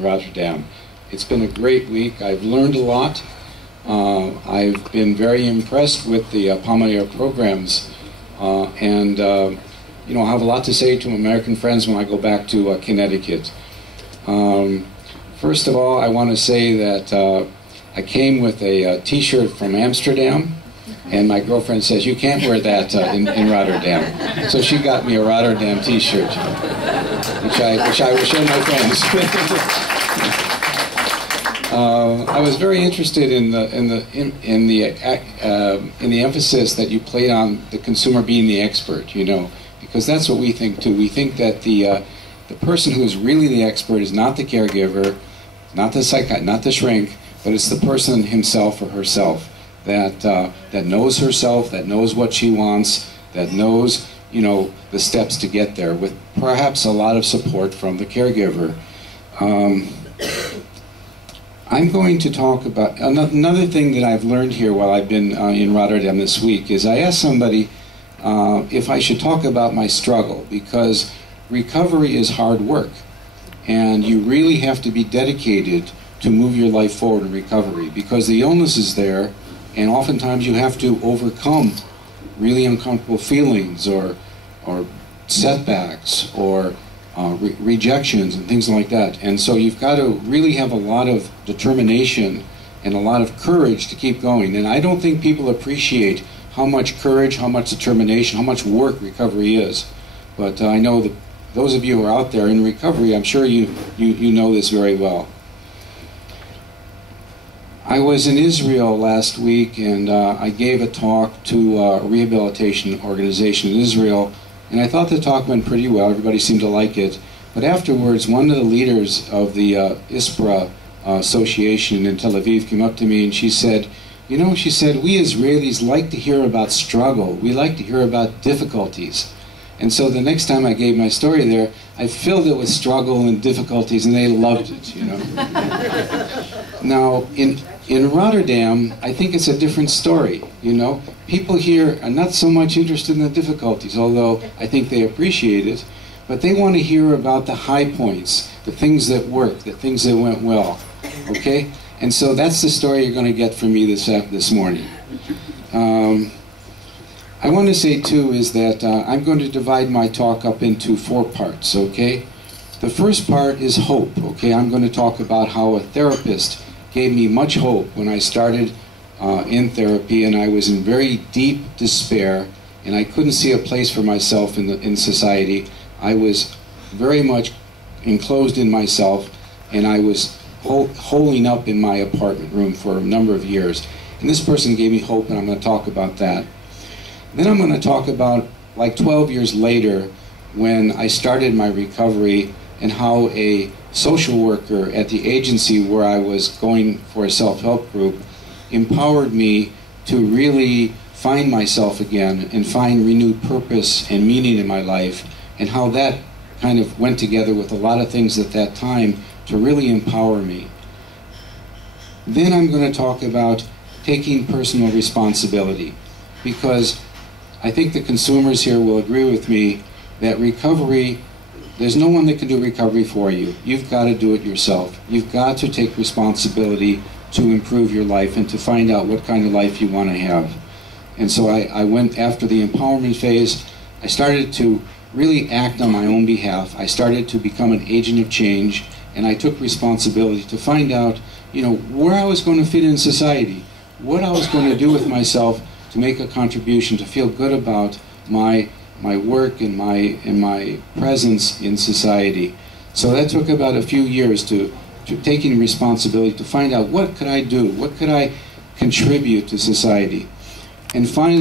in Rotterdam. It's been a great week. I've learned a lot. I've been very impressed with the Palmyra programs, and you know, I have a lot to say to American friends when I go back to Connecticut. First of all, I want to say that I came with a t-shirt from Amsterdam, and my girlfriend says, you can't wear that in Rotterdam. So she got me a Rotterdam t-shirt, which I will show my friends. I was very interested in the emphasis that you played on the consumer being the expert, you know, because that's what we think too. We think that the person who is really the expert is not the caregiver, not the shrink, but it's the person himself or herself that knows herself, that knows what she wants, that knows, you know, the steps to get there, with perhaps a lot of support from the caregiver. I'm going to talk about another thing that I've learned here while I've been in Rotterdam this week. Is I asked somebody if I should talk about my struggle, because recovery is hard work, and you really have to be dedicated to move your life forward in recovery, because the illness is there, and oftentimes you have to overcome really uncomfortable feelings or setbacks or rejections and things like that. And so you've got to really have a lot of determination and a lot of courage to keep going. And I don't think people appreciate how much courage, how much determination, how much work recovery is. But I know that those of you who are out there in recovery, I'm sure you know this very well. I was in Israel last week, and I gave a talk to a rehabilitation organization in Israel, and I thought the talk went pretty well. Everybody seemed to like it. But afterwards, one of the leaders of the ISPRA association in Tel Aviv came up to me, and she said, you know, she said, we Israelis like to hear about struggle. We like to hear about difficulties. And so the next time I gave my story there, I filled it with struggle and difficulties, and they loved it, you know. Now, in Rotterdam, I think it's a different story, you know. People here are not so much interested in the difficulties, although I think they appreciate it, but they want to hear about the high points, the things that worked, the things that went well, okay? And so that's the story you're going to get from me this morning. I want to say, too, is that I'm going to divide my talk up into 4 parts, okay? The first part is hope, okay? I'm going to talk about how a therapist gave me much hope when I started in therapy, and I was in very deep despair, and I couldn't see a place for myself in society. I was very much enclosed in myself, and I was holing up in my apartment room for a number of years. And this person gave me hope, and I'm going to talk about that. Then I'm going to talk about, like 12 years later, when I started my recovery, and how a social worker at the agency where I was going for a self-help group empowered me to really find myself again and find renewed purpose and meaning in my life, and how that kind of went together with a lot of things at that time to really empower me. Then I'm going to talk about taking personal responsibility, because I think the consumers here will agree with me that recovery, there's no one that can do recovery for you. You've got to do it yourself. You've got to take responsibility to improve your life and to find out what kind of life you want to have. And so I went after the empowerment phase. I started to really act on my own behalf. I started to become an agent of change, and I took responsibility to find out, you know, where I was going to fit in society, what I was going to do with myself to make a contribution, to feel good about my work and my presence in society. So that took about a few years to taking responsibility to find out, what could I do? What could I contribute to society? And finally,